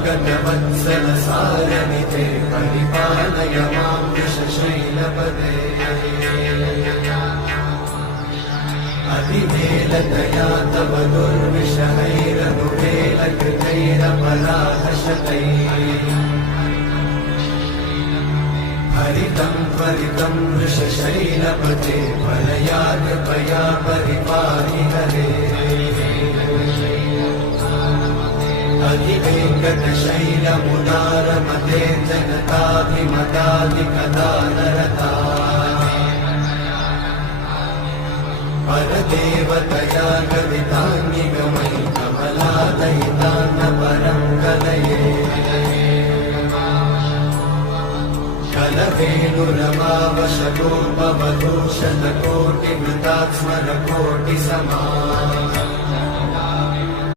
शरणागतवत्सलसारनिधे परिपालय मां वृषशैलपदे अधिवेलतया तव दुर्विषहैरनुवेलकृतैरपराधशतैः हरितं त्वरितं वृषशैलपते परया कृपया परिपाहि हरे अधिवेङ्कटशैलमुदारमते जनताभिमतादिकदानरता परदेवतया कविताङ्गिगमयि कमलादयिता न परं कलये कलवेणुरमावशतोपवधूषणकोटिमृतात्स्मरकोटिसमा